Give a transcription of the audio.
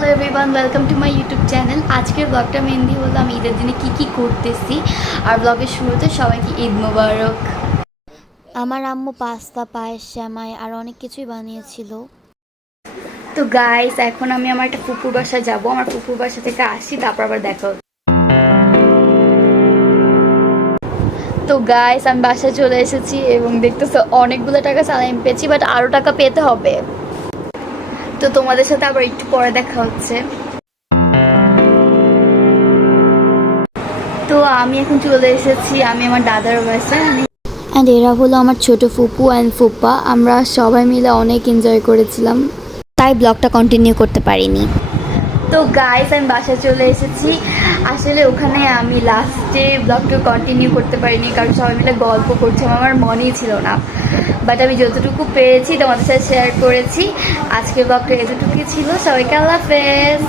Hello everyone, welcome to my YouTube channel. আজকের ব্লগটা mainly হলো আমি ঈদের দিনে কী করতেছি। আর ব্লগের শুরুতে সবাইকে ঈদ মোবারক। আমার আম্মু পাস্তা, পায়েস, সেমাই আর অনেক কিছুই বানিয়েছিল। তো গাইস, এখন আমি আমার একটা ফুপুর বাসায় যাবো। আমার ফুপুর বাসা থেকে আসি, তারপর আবার দেখা হবে। তো গাইস, আমি বাসায় চলে এসেছি এবং দেখতেছো অনেকগুলো টাকা সালামি পেয়েছি, বাট আরও টাকা পেতে হবে। তো তোমাদের সাথে আবার একটু পরে দেখা হচ্ছে। তো আমি এখন চলে এসেছি আমি আমার দাদার বাসায়। অ্যান্ড এরা হলো আমার ছোট ফুপু অ্যান্ড ফুপ্পা। আমরা সবাই মিলে অনেক এনজয় করেছিলাম, তাই ব্লগটা কন্টিনিউ করতে পারিনি। তো গাইস, আমি বাসায় চলে এসেছি। আসলে ওখানে আমি লাস্টে ব্লগটা কন্টিনিউ করতে পারিনি, কারণ সবাই মিলে গল্প করছিলাম, আমার মনেই ছিল না। বাট আমি যতটুকু পেরেছি তোমাদের সাথে শেয়ার করেছি। আজকের ব্লগটা এতটুকুই ছিল। সবাইকে আল্লাহ হাফেজ।